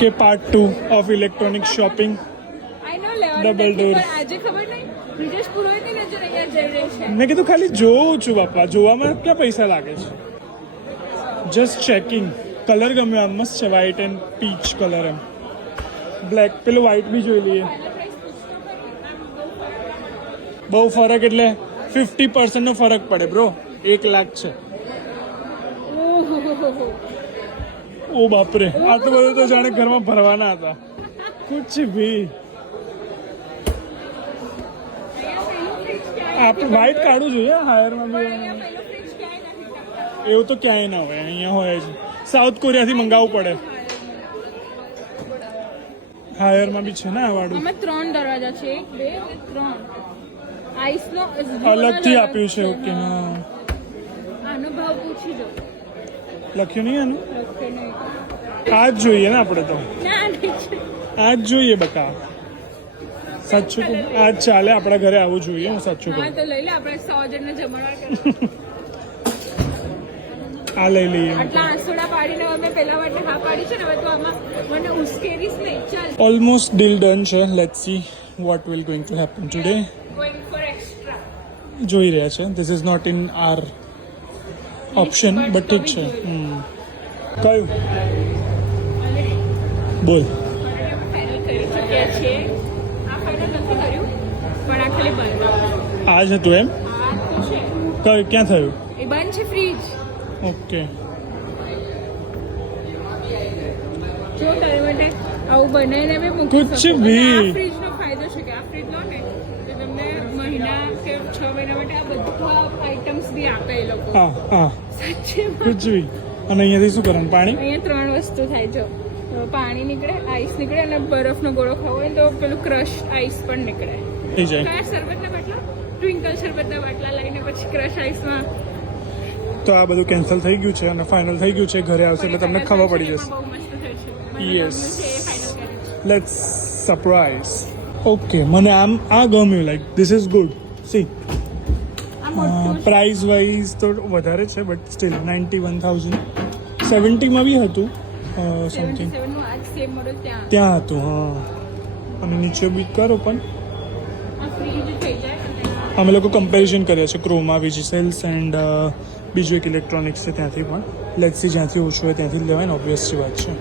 કે part 2 of electronic shopping. Double door. આજે ખબર નહીં બ્રિટિશ પુરોહિતની નજર અહીંયા જઈ રહી છે. મેં કીધું ખાલી જોઉં છું બાપા, જોવામાં ક્યાં પૈસા લાગે છે. Just checking. કલર ગમ્યો, આમ મસ્ત છે, વ્હાઇટ એન્ડ પીચ કલર. એમ બ્લેક, પેલું વ્હાઇટ બી જોઈ લઈએ. બહુ ફરક એટલે 50% નો ફરક પડે બ્રો. 1 લાખ છે. ઓ બાપરે, આટલું બધું તો જાણે ઘરમાં ભરવાના હતા. કુછ ભી. આપણે વ્હાઇટ કાઢવું જોઈએ હાયરમાં બી. એવું તો ક્યાંય ના હોય, અહીંયા હોય જ. સાઉથ કોરિયાથી મંગાવવું પડે. હાયરમાં બી છે ને આ વાળું. આમાં 3 દરવાજા છે, 1 2 3. આઈસનો અલગથી આપ્યું છે. ઓકે, હા. આનો ભાવ પૂછી દો. લખ્યું નહીં આનું? લખ્યું નહીં. આ જ જોઈએ ને આપણે તો. ના નહીં છે. આ જ જોઈએ બકા. સાચું કહું, આ જ ચાલે. આપણા ઘરે આવું જોઈએ. હું સાચું હા કહું. તો લઈ લે, આપણે 100 જણને જમણવાર કરીએ. આ લઈ લઈએ. આટલા આંસુડા પાડીને અમે પેલા માટે હા પાડી છે ને, હવે તો આમાં મને ઉશ્કેરીશ નહીં. ચાલ, ઓલમોસ્ટ ડીલ ડન છે. Let's see what will going to happen today. Going for extra. જોઈ રહ્યા છે. This is not in our option, but ઠીક છે. કયું બોલ. ફાઇનલ કરી ચૂક્યા છીએ. આ ફાઇનલ નથી કર્યું, પણ આ ખાલી બંધ. આ જ હતું એમ? આ તો છે, કયું, ક્યાં થયું? એ બંધ છે ફ્રીજ. ઓકે. જો તારે માટે આવું બનાવીને મેં મૂકી કુછ શકું. ભી. અને આ ફ્રીજનો ફાયદો છે કે આ ફ્રીજ લો ને તો તમને મહિના કે 6 મહિના માટે આ બધા આઇટમ્સ બી આપે એ લોકો. હા હા, સાચેમાં. કુછ ભી. અને અહીંયાથી શું કરવાનું? પાણી? અહીંયા 3 વસ્તુ થાય. જો પાણી નીકળે, આઈસ નીકળે, અને બરફનો ગોળો ખાવો હોય તો પેલું ક્રશ આઈસ પણ નીકળે. થઈ જાય. કયા શરબતના બાટલા? ટ્વિંકલ શરબતના બાટલા લઈને પછી ક્રશ આઈસમાં. તો આ બધું કેન્સલ થઈ ગયું છે અને ફાઇનલ થઈ ગયું છે. ઘરે આવશે એટલે તમને ખબર પડી જશે. બહુ મસ્ત થયું છે. મને Yes. ગમ્યું છે, એ ફાઇનલ કર્યું છે. Let's surprise. ઓકે, મને આમ આ ગમ્યું. Like this is good. C, આ મોટું છે. પ્રાઇસ વાઇઝ તો વધારે છે, બટ સ્ટીલ 91,000. 70માં બી હતું સમથિંગ. 77 નું આ સેમ મોડલ ત્યાં. ત્યાં હતું, હા. અને નીચે બી કરો પણ. આ ફ્રીજ થઈ જાય અને અમે લોકો કમ્પેરિઝન કર્યા છે ક્રોમા, વિજીસેલ્સ એન્ડ બીજું એક ઇલેક્ટ્રોનિક્સ છે ત્યાંથી પણ. લેક્સી જ્યાંથી ઓછું હોય ત્યાંથી જ લેવાય ને, ઓબ્વિયસલી વાત છે.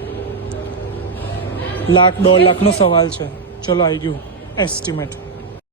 1,00,000-1.5 લાખનો સવાલ છે. ચલો આવી ગયું એસ્ટિમેટ.